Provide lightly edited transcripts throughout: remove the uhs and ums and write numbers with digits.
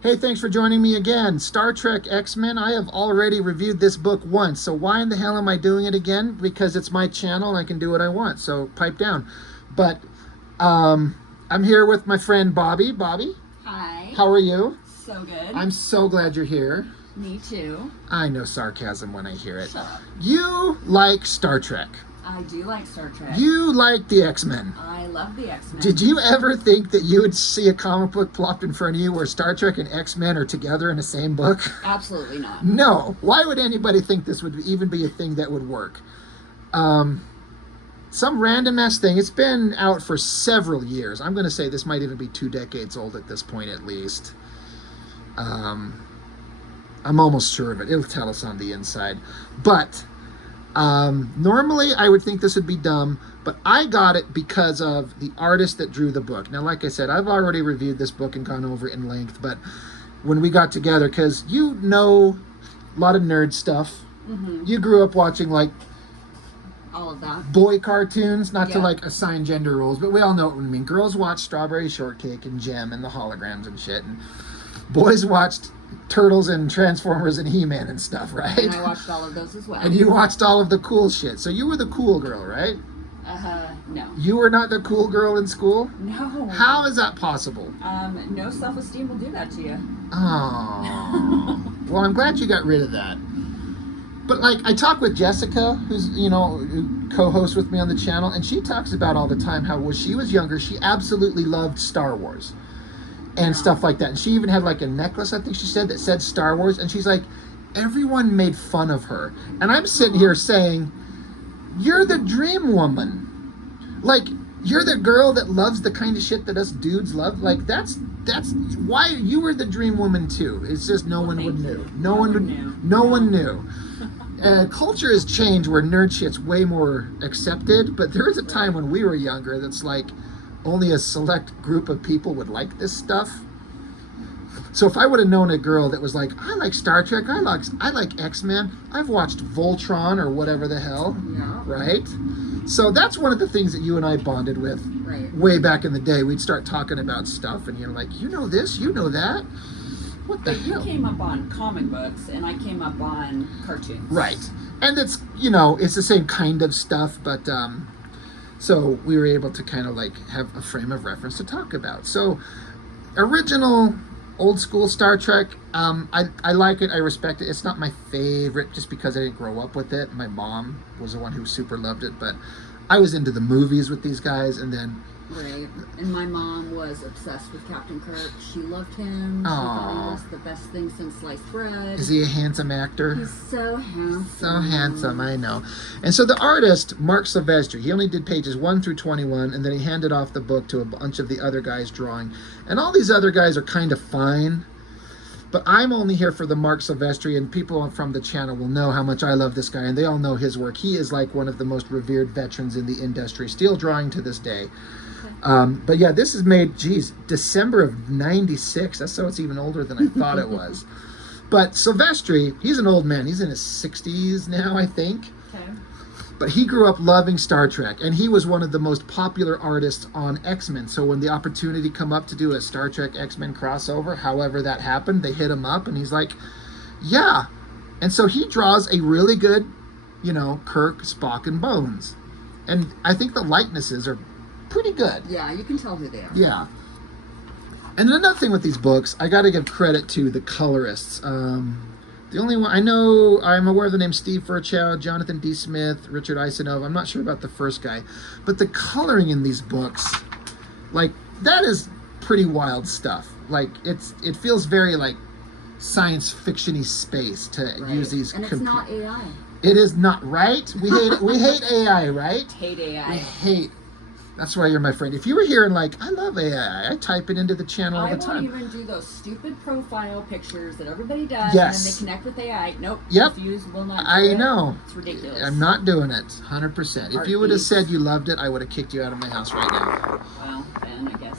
Hey, thanks for joining me again. Star Trek X-Men, I have already reviewed this book once, so why in the hell am I doing it again? Because it's my channel and I can do what I want, so pipe down. But I'm here with my friend Bobby. Bobby, Hi. how are you? So good. I'm so glad you're here. Me too. I know sarcasm when I hear it. Shut up. You like Star Trek. I do like Star Trek. You like the X-Men. I love the X-Men. Did you ever think that you would see a comic book plopped in front of you where Star Trek and X-Men are together in the same book? Absolutely not. No. Why would anybody think this would even be a thing that would work? Some random ass thing. It's been out for several years. I'm going to say this might even be 2 decades old at this point at least. I'm almost sure of it. It'll tell us on the inside. But normally I would think this would be dumb, but I got it because of the artist that drew the book. Now, like I said, I've already reviewed this book and gone over it in length, but when we got together, because you know a lot of nerd stuff, you grew up watching like all of that boy cartoons, not to Yeah. like assign gender roles, but we all know what I mean. Girls watched Strawberry Shortcake and Gem and the holograms and shit, and boys watched Turtles and Transformers and He-Man and stuff, right? And I watched all of those as well. And you watched all of the cool shit. So you were the cool girl, right? No. You were not the cool girl in school? No. How is that possible? No self-esteem will do that to you. Oh. Well, I'm glad you got rid of that. But like, I talk with Jessica, who's, who co-hosts with me on the channel, and she talks about all the time how when she was younger, she absolutely loved Star Wars and stuff like that. And she even had like a necklace, I think she said, that said Star Wars. And she's like, everyone made fun of her. And I'm sitting here saying, you're the dream woman. Like, you're the girl that loves the kind of shit that us dudes love. Like, that's why you were the dream woman too. It's just no one would knew. No one knew. Culture has changed where nerd shit's way more accepted, but there was a time when we were younger that's like only a select group of people would like this stuff. So if I would have known a girl that was like, I like Star Trek, I like X-Men, I've watched Voltron or whatever the hell, Yeah. right? So that's one of the things that you and I bonded with way back in the day. We'd start talking about stuff and you're like, you know this, you know that. What the But you hell? came up on comic books, and I came up on cartoons. Right. And it's, it's the same kind of stuff, but so we were able to kind of like have a frame of reference to talk about. So original old school Star Trek, I like it, I respect it. It's not my favorite just because I didn't grow up with it. My mom was the one who super loved it, but I was into the movies with these guys, and then Right. And my mom was obsessed with Captain Kirk. She loved him. She thought he was the best thing since sliced bread. is he a handsome actor? He's so handsome. So handsome, I know. And so the artist, Mark Silvestri, he only did pages 1 through 21, and then he handed off the book to a bunch of the other guys drawing. And all these other guys are kind of fine, but I'm only here for the Mark Silvestri, and people from the channel will know how much I love this guy, and they all know his work. He is like one of the most revered veterans in the industry, still drawing to this day. But yeah, this is made, December of 96. That's so it's even older than I thought it was. But Silvestri, he's an old man. He's in his 60s now, I think. Okay. But he grew up loving Star Trek, and he was one of the most popular artists on X-Men. So when the opportunity come up to do a Star Trek X-Men crossover, however that happened, they hit him up, and he's like, yeah. And so he draws a really good, Kirk, Spock, and Bones. And I think the likenesses are pretty good. Yeah, you can tell who they are. Yeah. And another thing with these books, I got to give credit to the colorists. The only one, I'm aware of the name Steve Furchow, Jonathan D. Smith, Richard Isanove. I'm not sure about the first guy. But the coloring in these books, like, that is pretty wild stuff. Like, it feels very, like, science fiction-y space to use these. And it's not AI. It is not, right? We hate AI, right? Hate AI. We hate. That's why you're my friend. If you were here and like, I love AI, I type it into the channel all the time. I won't even do those stupid profile pictures that everybody does. Yes. And then they connect with AI. Nope. Yep. Refuse, will not do I it. know. It's ridiculous. I'm not doing it. 100%. If you would have said you loved it, I would have kicked you out of my house right now. Well, then I guess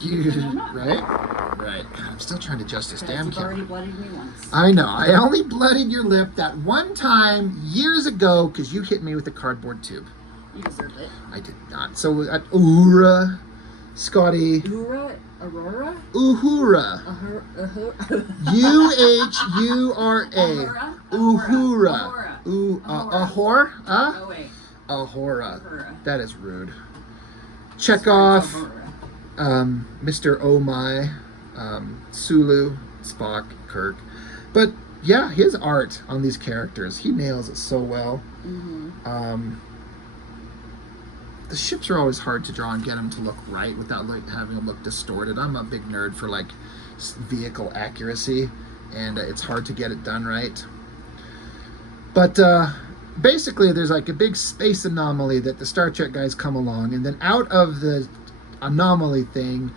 You, not. right? Right. God, I'm still trying to adjust this damn You've camera. already bloodied me once. I know. I only bloodied your lip that one time years ago because you hit me with a cardboard tube. You deserved it. I did not. So at Uhura, Scotty. Uhura? Aurora? Uhura. U-H-U-R-A. Uhura. Ahura? Oh, wait. Ahura. That is rude. Sorry, Chekhov, Ahura. Mr. Oh My, Sulu, Spock, Kirk. But yeah, his art on these characters, he nails it so well. Mm-hmm. The ships are always hard to draw and get them to look right without like having them look distorted. I'm a big nerd for like vehicle accuracy, and it's hard to get it done right. But basically, there's like a big space anomaly that the Star Trek guys come along, and then out of the anomaly thing,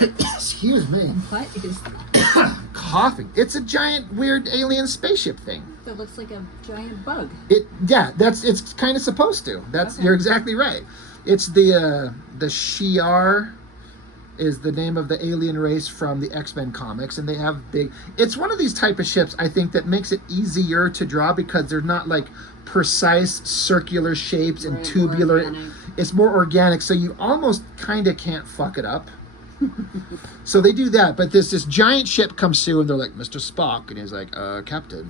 excuse me, What is that? coughing. It's a giant, weird alien spaceship thing. That looks like a giant bug. It's kind of supposed to. Okay. You're exactly right. It's the Shi'ar is the name of the alien race from the X-Men comics, and they have it's one of these type of ships, I think, that makes it easier to draw because they're not like precise circular shapes and tubular. It's more organic, so you almost kind of can't fuck it up. So they do that, but this giant ship comes through, and they're like, Mr. Spock, and he's like, Captain,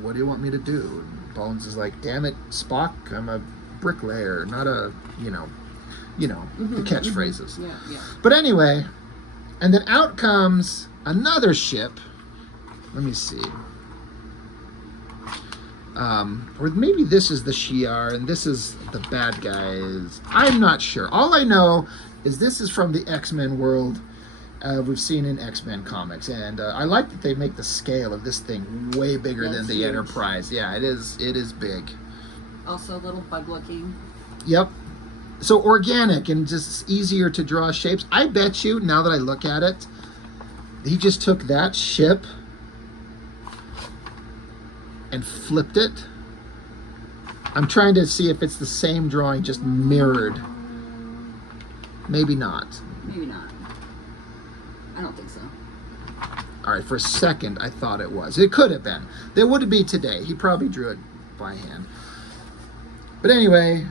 what do you want me to do? And Bones is like, damn it, Spock, I'm a bricklayer, not a, the catchphrases. Yeah. But anyway, and then out comes another ship. Let me see. Or maybe this is the Shi'ar, and this is the bad guys. I'm not sure. All I know is this is from the X-Men world. We've seen in X-Men comics, and I like that they make the scale of this thing way bigger than the huge. Enterprise. Yeah, it is big. Also a little bug looking. Yep. So organic and just easier to draw shapes. I bet you, now that I look at it, he just took that ship and flipped it. I'm trying to see if it's the same drawing, just mirrored. Maybe not. Maybe not. I don't think so. All right, for a second, I thought it was. It could have been. There would be today. He probably drew it by hand. But anyway,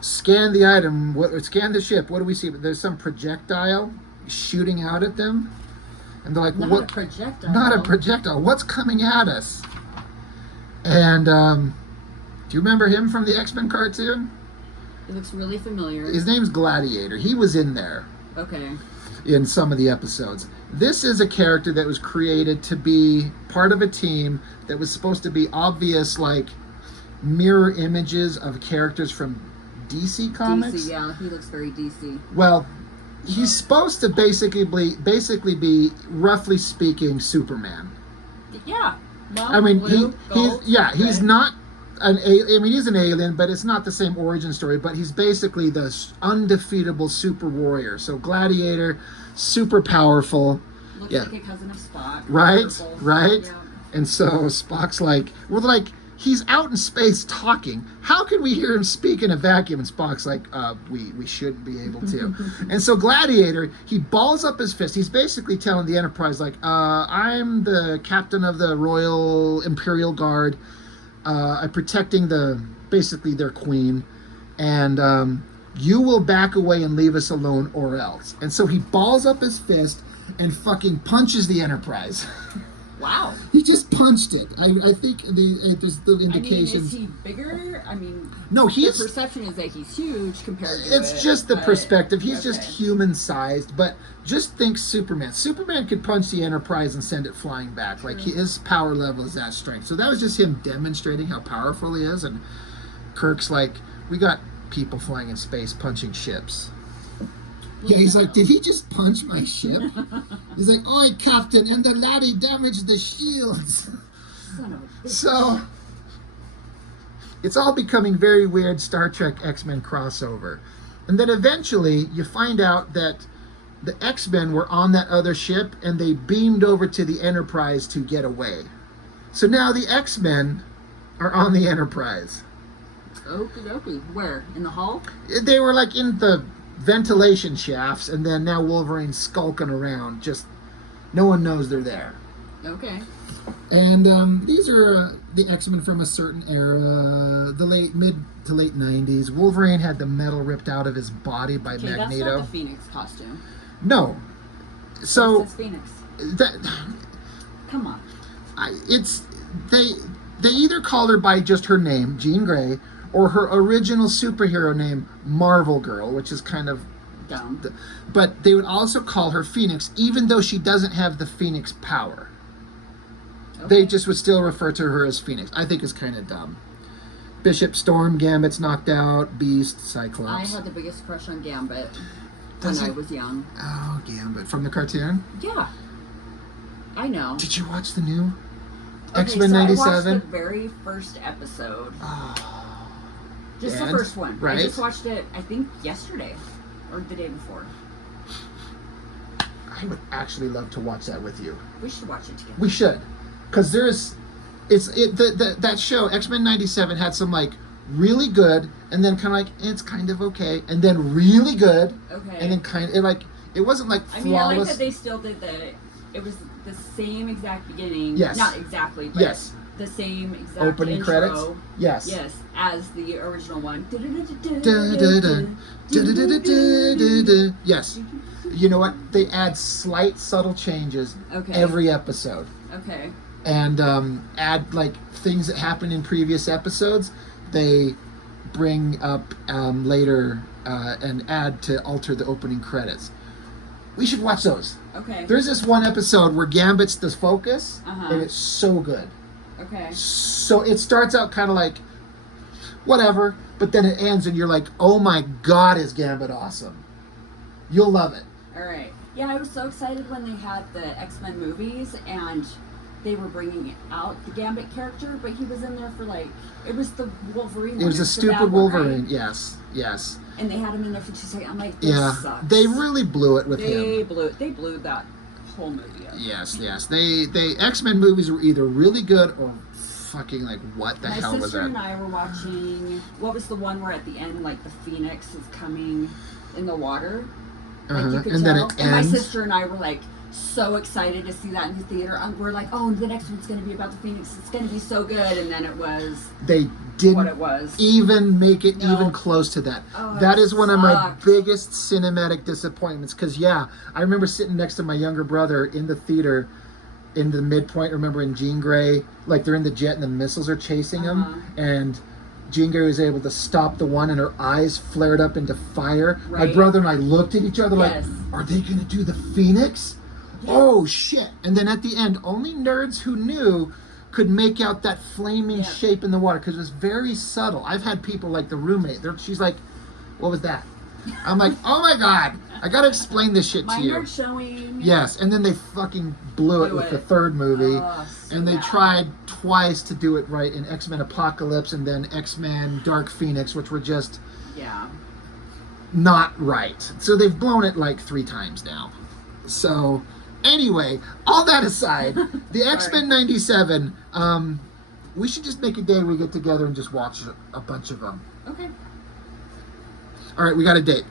scan the item. Scan the ship. What do we see? There's some projectile shooting out at them. And they're like, Not what? a projectile. Not a projectile. What's coming at us? And do you remember him from the X-Men cartoon? It looks really familiar. His name's Gladiator. He was in there. Okay. In some of the episodes. This is a character that was created to be part of a team that was supposed to be obvious, like mirror images of characters from DC comics. DC, yeah, he looks very DC. Well, he's supposed to basically be, roughly speaking, Superman. Yeah. Well, I mean, blue, gold, he's red. not he's an alien, but it's not the same origin story. But he's basically the undefeatable super warrior. So Gladiator, super powerful. Looks like a cousin of Spock. Right, Purple. right. Yeah. And so Spock's like, he's out in space talking. How can we hear him speak in a vacuum? And Spock's like, we should be able to. And so Gladiator, he balls up his fist. He's basically telling the Enterprise, like, I'm the captain of the Royal Imperial Guard. I'm protecting basically their queen, and you will back away and leave us alone or else. And so he balls up his fist and fucking punches the Enterprise. Wow. He just punched it. I think there's the indications. I mean, is he bigger? I mean, no, the perception is that he's huge compared to it's just the perspective. He's just human-sized, but just think Superman. Superman could punch the Enterprise and send it flying back. Like, his power level is that strength. So that was just him demonstrating how powerful he is, and Kirk's like, we got people flying in space punching ships. Yeah, he's like, did he just punch my ship? He's like, oi, Captain, and the laddie damaged the shields. Son of a bitch. So, it's all becoming very weird Star Trek X-Men crossover. And then eventually, you find out that the X-Men were on that other ship, and they beamed over to the Enterprise to get away. So now the X-Men are on the Enterprise. Okie dokie. Where? In the hull? They were like in the ventilation shafts, and then now Wolverine's skulking around. Just no one knows they're there. Okay. And these are the X-Men from a certain era, the mid to late 90s. Wolverine had the metal ripped out of his body by Magneto. That's not the Phoenix costume. No. So this is Phoenix. That Come on. They either called her by just her name, Jean Grey, or her original superhero name, Marvel Girl, which is kind of dumb. But they would also call her Phoenix, even though she doesn't have the Phoenix power. Okay. They just would still refer to her as Phoenix. I think it's kind of dumb. Bishop, Storm, Gambit's knocked out, Beast, Cyclops. I had the biggest crush on Gambit when I was young. Oh, Gambit. From the cartoon? Yeah. I know. Did you watch the new Okay, X-Men so 97? I watched the very first episode. Just the first one. Right. I just watched it, I think, yesterday. Or the day before. I would actually love to watch that with you. We should watch it together. We should. Because that show, X-Men 97, had some, like, really good, and then kind of like, it's kind of okay, and then really good, okay, and then kind of, it wasn't, like, flawless. I mean, I like that they still did it was the same exact beginning. Yes. Not exactly, but yes. The same exact opening intro, credits. Yes. Yes, as the original one. Yes. You know what? They add slight, subtle changes every episode. Okay. And add, like, things that happened in previous episodes. They bring up later and add to alter the opening credits. We should watch those. Okay. There's this one episode where Gambit's the focus, and it's so good. Okay. So it starts out kind of like, whatever, but then it ends and you're like, oh my God, is Gambit awesome. You'll love it. All right. Yeah, I was so excited when they had the X-Men movies and they were bringing out the Gambit character, but he was in there for it was the Wolverine. It was a stupid Wolverine, right? Yes. And they had him in there for 2 seconds. I'm like, this sucks. They really blew it with him. They blew that whole movie up. Yes. They X-Men movies were either really good or fucking what the hell was that? My sister and I were watching, what was the one where at the end, the Phoenix is coming in the water? You could and tell. then it and my ends. sister and I were so excited to see that in the theater. We're like, oh, the next one's going to be about the Phoenix. It's going to be so good. And then it was they didn't what it was. Even make it even close to that. Oh, that is one of my sucked. biggest cinematic disappointments. Because, I remember sitting next to my younger brother in the theater in the midpoint. Remember in Jean Grey, they're in the jet and the missiles are chasing them. And Jean Grey was able to stop the one and her eyes flared up into fire. Right. My brother and I looked at each other Yes. are they going to do the Phoenix? Oh shit. And then at the end, only nerds who knew could make out that flaming shape in the water because it was very subtle. I've had people like the roommate, she's like, what was that? I'm like, oh my God, I gotta explain this shit to you. My nerd showing. Yes, and then they fucking blew it with the third movie. And they tried twice to do it right in X-Men Apocalypse and then X-Men Dark Phoenix, which were just not right. So they've blown it 3 times now. So anyway, all that aside, the X-Men 97, we should just make a day we get together and just watch a bunch of them. Okay. All right, we got a date.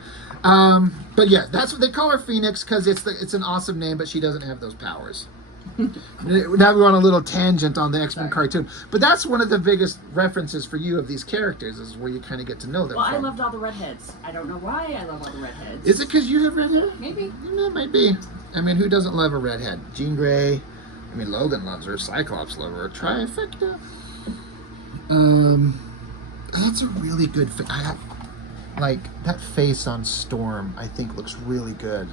But yeah, that's what they call her, Phoenix, because it's an awesome name, but she doesn't have those powers. Now we're on a little tangent on the X-Men cartoon. But that's one of the biggest references for you of these characters, is where you kind of get to know them. Well, I loved all the redheads. I don't know why I love all the redheads. Is it because you have red hair? Maybe. It might be. I mean, who doesn't love a redhead? Jean Grey. I mean, Logan loves her. Cyclops loves her. Trifecta. That's a really good that face on Storm, I think, looks really good.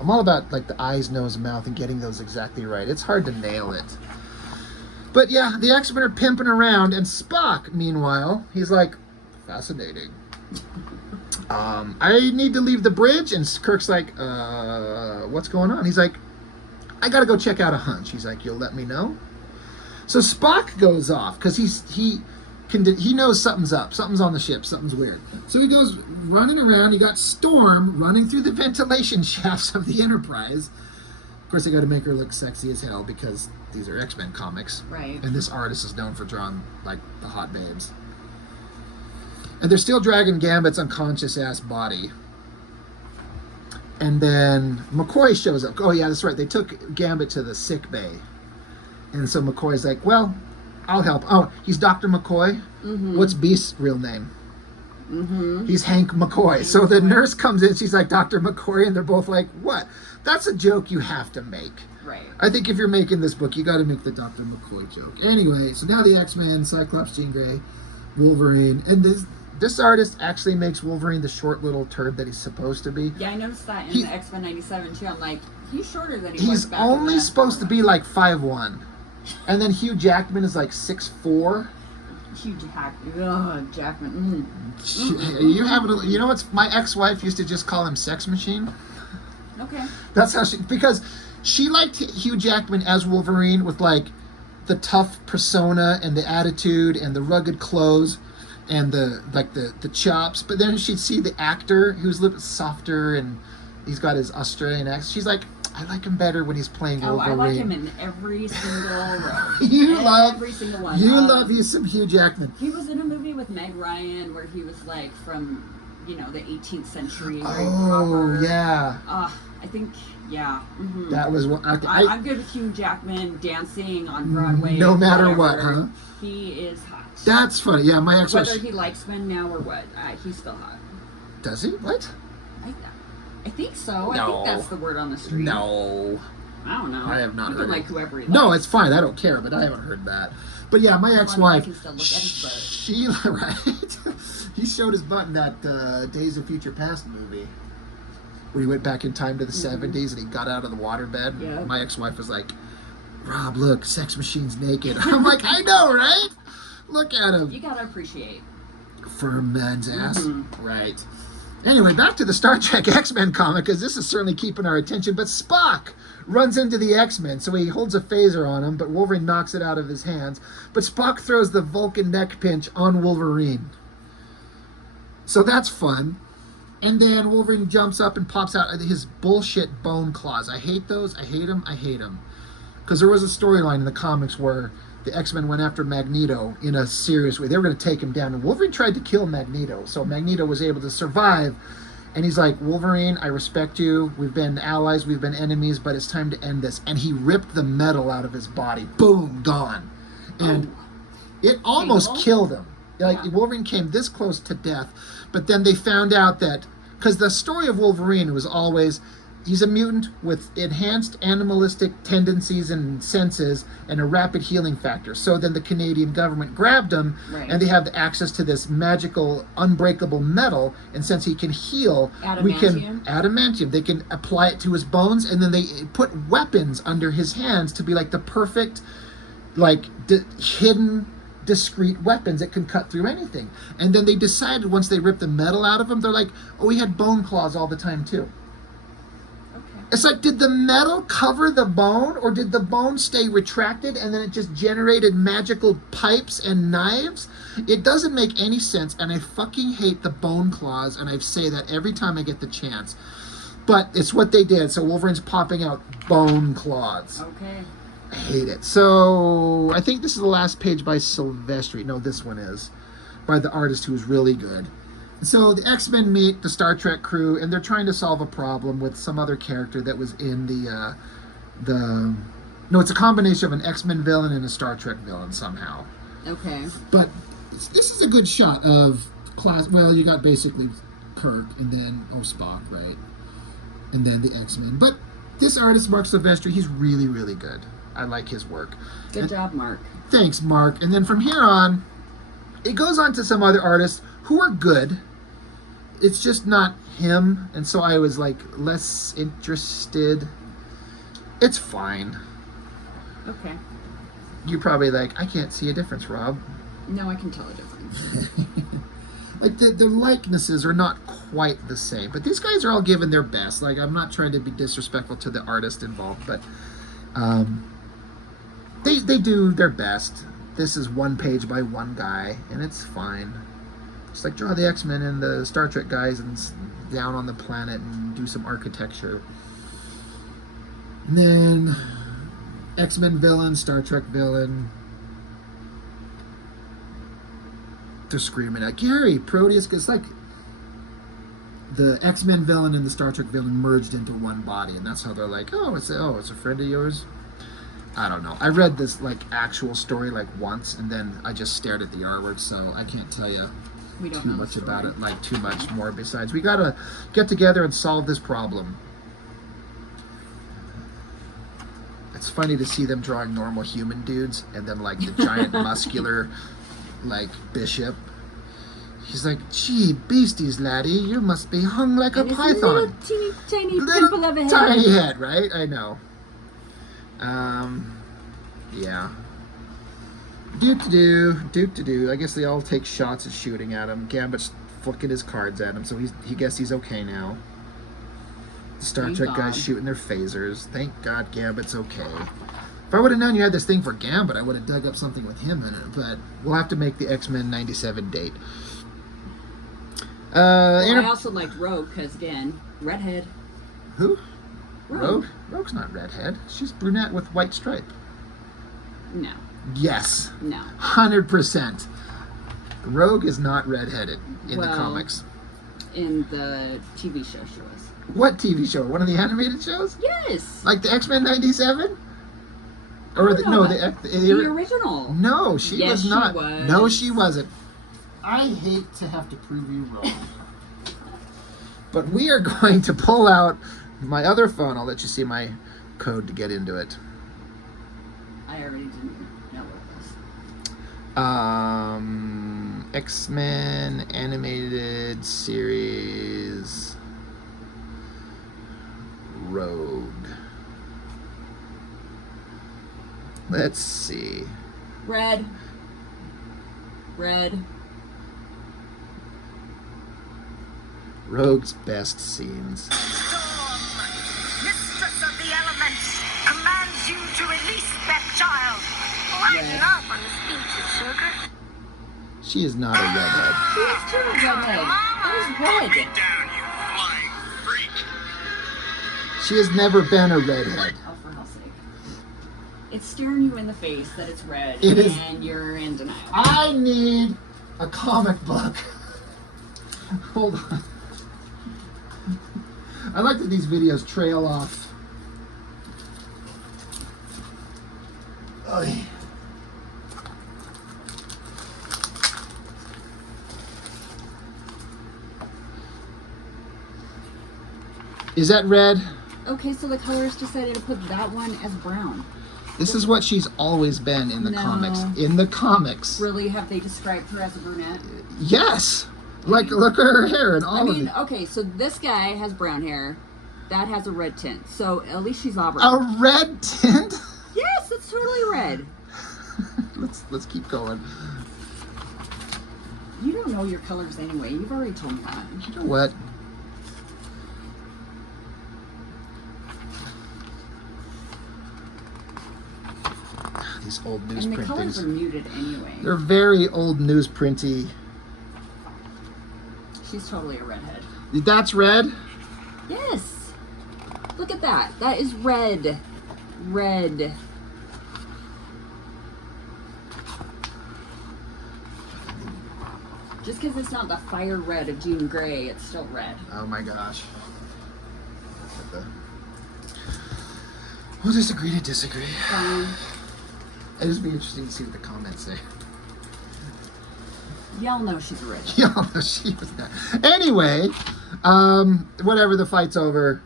I'm all about the eyes, nose, mouth, and getting those exactly right. It's hard to nail it. But yeah, the X-Men are pimping around, and Spock, meanwhile, he's like, fascinating. I need to leave the bridge, and Kirk's like, what's going on? He's like, I gotta go check out a hunch. He's like, you'll let me know? So Spock goes off, because he knows something's up. Something's on the ship. Something's weird. So he goes running around. You got Storm running through the ventilation shafts of the Enterprise. Of course, they got to make her look sexy as hell because these are X-Men comics. Right. And this artist is known for drawing, the hot babes. And they're still dragging Gambit's unconscious-ass body. And then McCoy shows up. Oh, yeah, that's right. They took Gambit to the sick bay. And so McCoy's like, well, I'll help. Oh, he's Dr. McCoy. What's Beast's real name? He's Hank McCoy. So the nurse comes in, she's like, Dr. McCoy, and they're both like, what? That's a joke you have to make. Right. I think if you're making this book, you got to make the Dr. McCoy joke. Anyway, so now the X-Men, Cyclops, Jean Grey, Wolverine, and this artist actually makes Wolverine the short little turd that he's supposed to be. Yeah, I noticed that in the X-Men 97 too. I'm like, he's shorter than he was He's back only in supposed to be like 5'1", and then Hugh Jackman is like 6'4". Hugh Jackman. You know what's my ex-wife used to just call him Sex Machine. Okay. That's how because she liked Hugh Jackman as Wolverine with like the tough persona and the attitude and the rugged clothes and the chops. But then she'd see the actor who's a little bit softer and he's got his Australian accent. She's like, I like him better when he's playing Wolverine. I like him in every single role. Every single one. You love you some Hugh Jackman. He was in a movie with Meg Ryan where he was like from, the 18th century. Very proper. Yeah. I think, yeah. That was what I'm good with Hugh Jackman dancing on Broadway. No matter what, huh? He is hot. That's funny. Yeah, my ex. Whether he likes men now or what, he's still hot. Does he? What? I think so. No. I think that's the word on the street. No. I don't know. I have not heard like it. Whoever he likes. No, it's fine. I don't care, but I haven't heard that. But yeah, my ex-wife, I can still look at his butt. she, right? He showed his butt in that Days of Future Past movie. When he went back in time to the 70s and he got out of the waterbed. Yeah. My ex-wife was like, Rob, look, Sex Machine's naked. I'm like, I know, right? Look at him. You gotta appreciate. Firm man's ass. Right. Anyway, back to the Star Trek X-Men comic, because this is certainly keeping our attention. But Spock runs into the X-Men, so he holds a phaser on him, but Wolverine knocks it out of his hands. But Spock throws the Vulcan neck pinch on Wolverine. So that's fun. And then Wolverine jumps up and pops out his bullshit bone claws. I hate those. I hate them. I hate them. Because there was a storyline in the comics where the X-Men went after Magneto in a serious way. They were going to take him down. And Wolverine tried to kill Magneto. So Magneto was able to survive. And he's like, Wolverine, I respect you. We've been allies. We've been enemies. But it's time to end this. And he ripped the metal out of his body. Boom, gone. And it almost killed him. Like, Wolverine came this close to death. But then they found out that, because the story of Wolverine was always, he's a mutant with enhanced animalistic tendencies and senses and a rapid healing factor. So then the Canadian government grabbed him, and they have access to this magical, unbreakable metal. And since he can heal, adamantium, they can apply it to his bones, and then they put weapons under his hands to be like the perfect, like, hidden, discrete weapons that can cut through anything. And then they decided once they ripped the metal out of him, they're like, oh, he had bone claws all the time too. It's like, did the metal cover the bone, or did the bone stay retracted and then it just generated magical pipes and knives? It doesn't make any sense, and I fucking hate the bone claws, and I say that every time I get the chance. But it's what they did, so Wolverine's popping out bone claws. Okay. I hate it. So I think this is the last page by Silvestri. No, this one is by the artist who's really good. So the X-Men meet the Star Trek crew, and they're trying to solve a problem with some other character that was in no, it's a combination of an X-Men villain and a Star Trek villain somehow. Okay. But this is a good shot of class. Well, you got basically Kirk, and then Spock, right? And then the X-Men. But this artist, Mark Silvestri, he's really, really good. I like his work. Good job, Mark. Thanks, Mark. And then from here on, it goes on to some other artists who are good. It's just not him, and so I was like less interested. It's fine. Okay. You're probably like, I can't see a difference, Rob. No, I can tell a difference. Like the likenesses are not quite the same, but these guys are all giving their best. Like, I'm not trying to be disrespectful to the artist involved, but they do their best. This is one page by one guy, and it's fine. Just like draw the X-Men and the Star Trek guys and down on the planet and do some architecture. And then X-Men villain, Star Trek villain. They're screaming at Gary, Proteus. It's like the X-Men villain and the Star Trek villain merged into one body, and that's how they're like, oh, it's a friend of yours. I don't know. I read this like actual story like once, and then I just stared at the artwork, so I can't tell you too much about it. Like too much more. Besides, we gotta get together and solve this problem. It's funny to see them drawing normal human dudes, and then like the giant muscular, like bishop. He's like, gee, beasties, laddie, you must be hung like a python. Little teeny tiny pimple of a head. Tiny head, right? I know. Yeah. Doop-de-doo. I guess they all take shots at shooting at him. Gambit's flicking his cards at him, so he guess he's okay now. The Star Trek guys shooting their phasers. Thank God Gambit's okay. If I would have known you had this thing for Gambit, I would have dug up something with him in it, but we'll have to make the X-Men 97 date. I also liked Rogue, because again, redhead. Who? Rogue? Rogue's not redhead. She's brunette with white stripe. No. Yes. No. 100%. Rogue is not redheaded in the comics. In the TV show she was. What TV show? One of the animated shows? Yes. Like the X-Men 97? Or the original. No, she was not. She was. No, she wasn't. I hate to have to prove you wrong. But we are going to pull out my other phone. I'll let you see my code to get into it. I already didn't know what it was. X-Men animated series Rogue. Let's see. Red. Rogue's best scenes. Storm, mistress of the elements, commands you to release that child. Lighten up on the speeches, sugar. She is not a redhead. She is too redhead. That is red. Down, you flying freak. She has never been a redhead. Oh, for hell's sake. It's staring you in the face that it's red, and you're in denial. I need a comic book. Hold on. I like that these videos trail off. Oy. Is that red? Okay, so the colors decided to put that one as brown. This is what she's always been in the comics. In the comics. Really? Have they described her as a brunette? Yes. Like, look at her hair and all of it. Okay, so this guy has brown hair. That has a red tint. So at least she's auburn. A red tint? Yes, it's totally red. Let's keep going. You don't know your colors anyway. You've already told me that. You know what? These old news and the printings. colors are muted anyway. They're very old newsprinty. She's totally a redhead. That's red? Yes. Look at that. That is red. Red. Just because it's not the fire red of Jean Grey, it's still red. Oh my gosh. We'll just agree to disagree. It'll just be interesting to see what the comments say. Y'all know she's a redhead. Y'all know she was not. Anyway, whatever, the fight's over.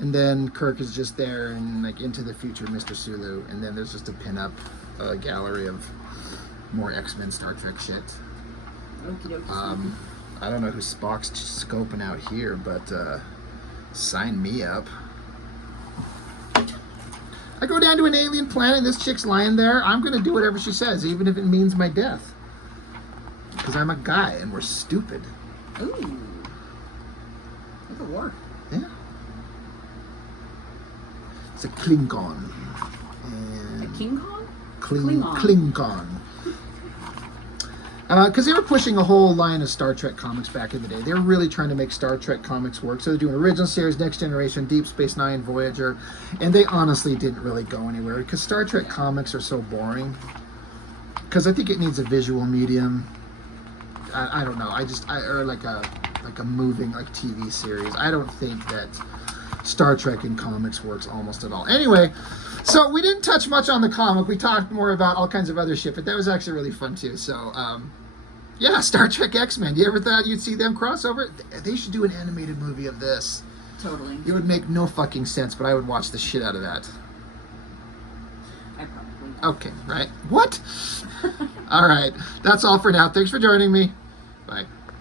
And then Kirk is just there and like into the future, Mr. Sulu. And then there's just a pin-up gallery of more X-Men Star Trek shit. Okie dokie. I don't know who Spock's scoping out here, but sign me up. I go down to an alien planet and this chick's lying there. I'm going to do whatever she says, even if it means my death. Because I'm a guy and we're stupid. Ooh. Look at war. Yeah. It's a Klingon. And A King Kong? Klingon. Because they were pushing a whole line of Star Trek comics back in the day. They were really trying to make Star Trek comics work. So they're doing original series, Next Generation, Deep Space Nine, Voyager. And they honestly didn't really go anywhere because Star Trek comics are so boring. Because I think it needs a visual medium. I don't know. Or like a moving like TV series. I don't think that Star Trek in comics works almost at all. Anyway, so we didn't touch much on the comic. We talked more about all kinds of other shit, but that was actually really fun too. So, yeah, Star Trek X-Men. You ever thought you'd see them crossover? They should do an animated movie of this. Totally. It would make no fucking sense, but I would watch the shit out of that. I probably would. Okay, right. What? All right. That's all for now. Thanks for joining me. Bye.